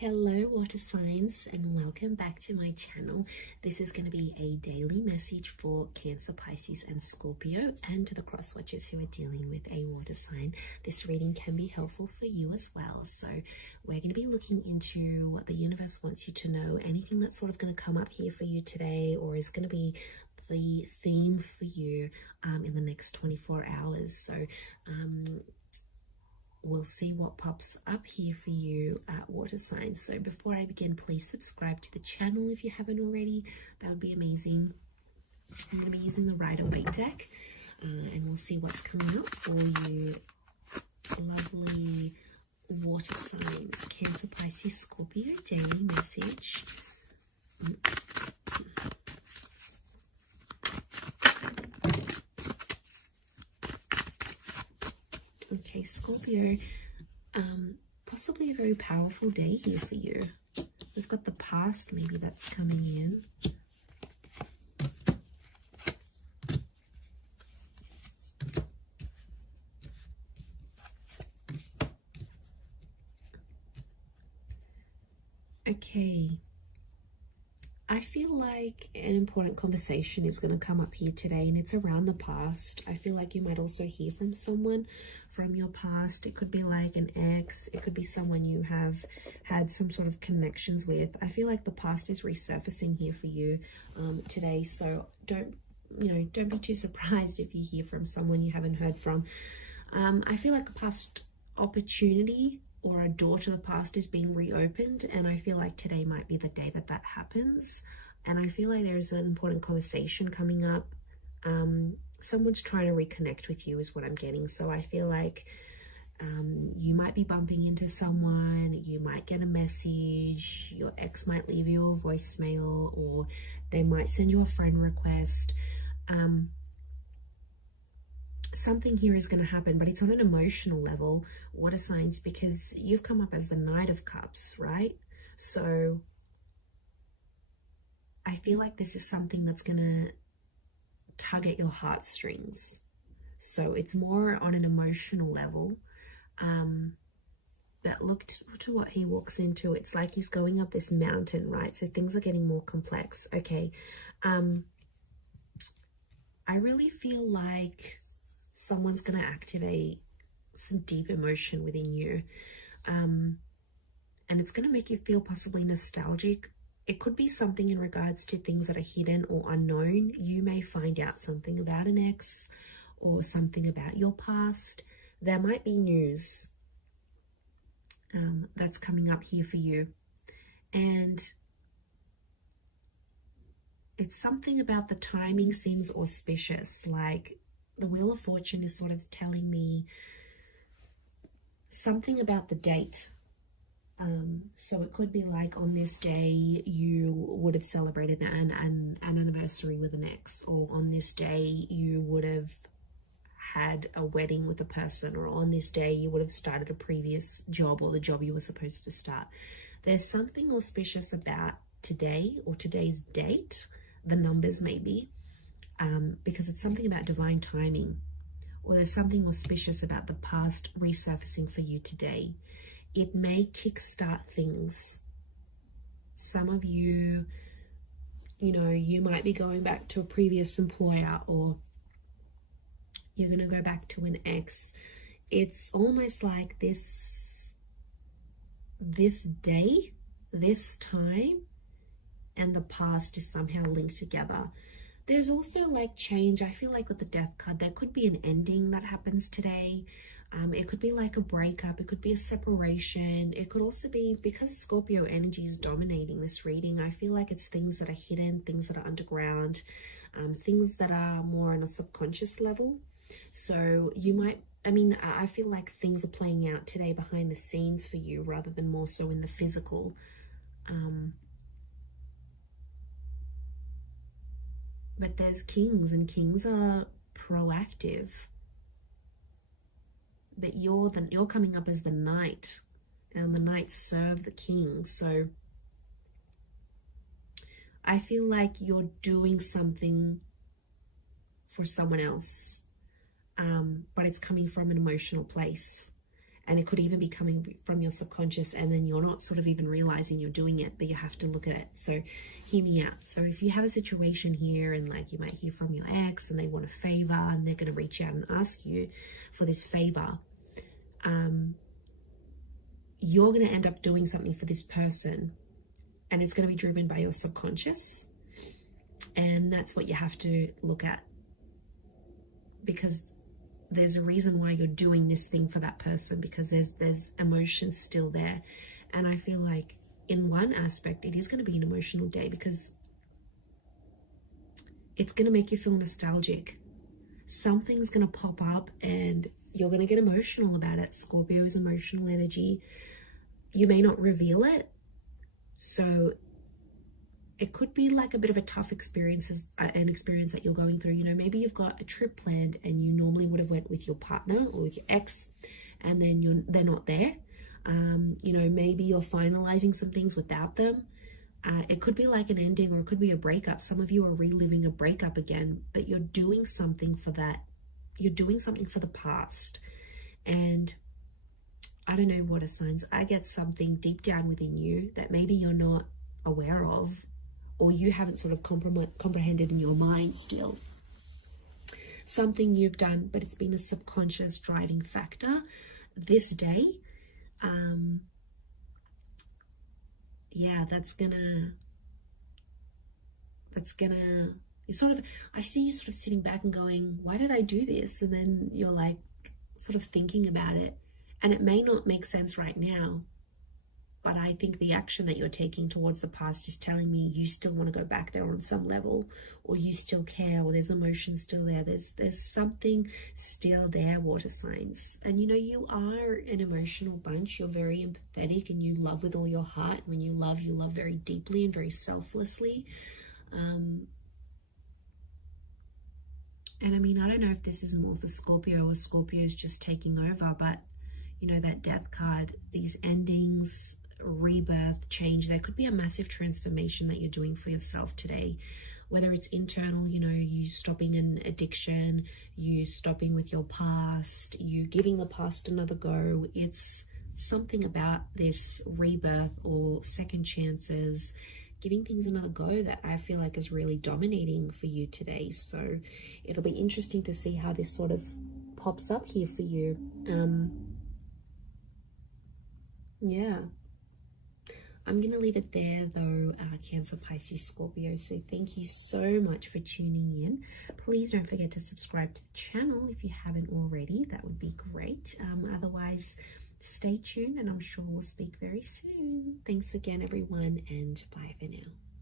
Hello water signs, and welcome back to my channel. This is going to be a daily message for Cancer, Pisces and Scorpio, and to the cross watchers who are dealing with a water sign. This reading can be helpful for you as well. So we're going to be looking into what the universe wants you to know, anything that's sort of going to come up here for you today, or is going to be the theme for you in the next 24 hours. So we'll see what pops up here for you at water signs. So before I begin, please subscribe to the channel if you haven't already. That would be amazing. I'm going to be using the Rider-Waite deck, and we'll see what's coming up for you. Lovely water signs, Cancer, Pisces, Scorpio, daily message. Okay, Scorpio, possibly a very powerful day here for you. We've got the past, maybe that's coming in. Okay. I feel like an important conversation is going to come up here today, and it's around the past. I feel like you might also hear from someone from your past. It could be like an ex. It could be someone you have had some sort of connections with. I feel like the past is resurfacing here for you today. So don't be too surprised if you hear from someone you haven't heard from. I feel like a past opportunity or a door to the past is being reopened, and I feel like today might be the day that that happens. And I feel like there's an important conversation coming up. Someone's trying to reconnect with you is what I'm getting. So I feel like you might be bumping into someone, you might get a message, your ex might leave you a voicemail, or they might send you a friend request. Something here is going to happen, but it's on an emotional level, water signs, because you've come up as the Knight of Cups, right? So I feel like this is something that's going to tug at your heartstrings. So it's more on an emotional level. But look to what he walks into. It's like he's going up this mountain, right? So things are getting more complex. Okay. I really feel like someone's going to activate some deep emotion within you. And it's going to make you feel possibly nostalgic. It could be something in regards to things that are hidden or unknown. You may find out something about an ex or something about your past. There might be news that's coming up here for you. And it's something about the timing seems auspicious. Like the Wheel of Fortune is sort of telling me something about the date. So it could be like on this day you would have celebrated an anniversary with an ex, or on this day you would have had a wedding with a person, or on this day you would have started a previous job or the job you were supposed to start. There's something auspicious about today or today's date, the numbers maybe. Because it's something about divine timing, or there's something auspicious about the past resurfacing for you today. It may kickstart things. Some of you, you might be going back to a previous employer, or you're going to go back to an ex. It's almost like this day, this time, and the past is somehow linked together. There's also like change. I feel like with the Death card, there could be an ending that happens today. It could be like a breakup. It could be a separation. It could also be, because Scorpio energy is dominating this reading, I feel like it's things that are hidden, things that are underground, things that are more on a subconscious level. So you might, I feel like things are playing out today behind the scenes for you rather than more so in the physical. But there's kings, and kings are proactive. But you're coming up as the knight, and the knights serve the king. So I feel like you're doing something for someone else, but it's coming from an emotional place. And it could even be coming from your subconscious, and then you're not sort of even realizing you're doing it, but you have to look at it. So hear me out. So if you have a situation here, and like you might hear from your ex and they want a favor, and they're going to reach out and ask you for this favor, you're going to end up doing something for this person, and it's going to be driven by your subconscious. And that's what you have to look at, because there's a reason why you're doing this thing for that person, because there's emotions still there. And I feel like in one aspect it is going to be an emotional day, because it's going to make you feel nostalgic. Something's going to pop up and you're going to get emotional about it. Scorpio is emotional energy. You may not reveal it, so it could be like a bit of a tough experience, an experience that you're going through. You know, maybe you've got a trip planned and you normally would have went with your partner or with your ex, and then they're not there. You know, maybe you're finalizing some things without them. It could be like an ending, or it could be a breakup. Some of you are reliving a breakup again, but you're doing something for that. You're doing something for the past. And I don't know, water signs, I get something deep down within you that maybe you're not aware of, or you haven't sort of comprehended in your mind still. Something you've done, but it's been a subconscious driving factor this day. Yeah, that's gonna, you sort of, I see you sort of sitting back and going, why did I do this? And then you're like sort of thinking about it, and it may not make sense right now, but I think the action that you're taking towards the past is telling me you still want to go back there on some level, or you still care, or there's emotion still there. There's something still there, water signs. And you know, you are an emotional bunch. You're very empathetic and you love with all your heart. When you love very deeply and very selflessly. And I mean, I don't know if this is more for Scorpio, or Scorpio is just taking over, but you know, that death card, these endings, rebirth, change, there could be a massive transformation that you're doing for yourself today, whether it's internal, you know, you stopping an addiction, you stopping with your past, you giving the past another go. It's something about this rebirth or second chances, giving things another go, that I feel like is really dominating for you today. So it'll be interesting to see how this sort of pops up here for you. Yeah, I'm going to leave it there though, Cancer, Pisces, Scorpio. So thank you so much for tuning in. Please don't forget to subscribe to the channel if you haven't already. That would be great. Otherwise, stay tuned, and I'm sure we'll speak very soon. Thanks again, everyone, and bye for now.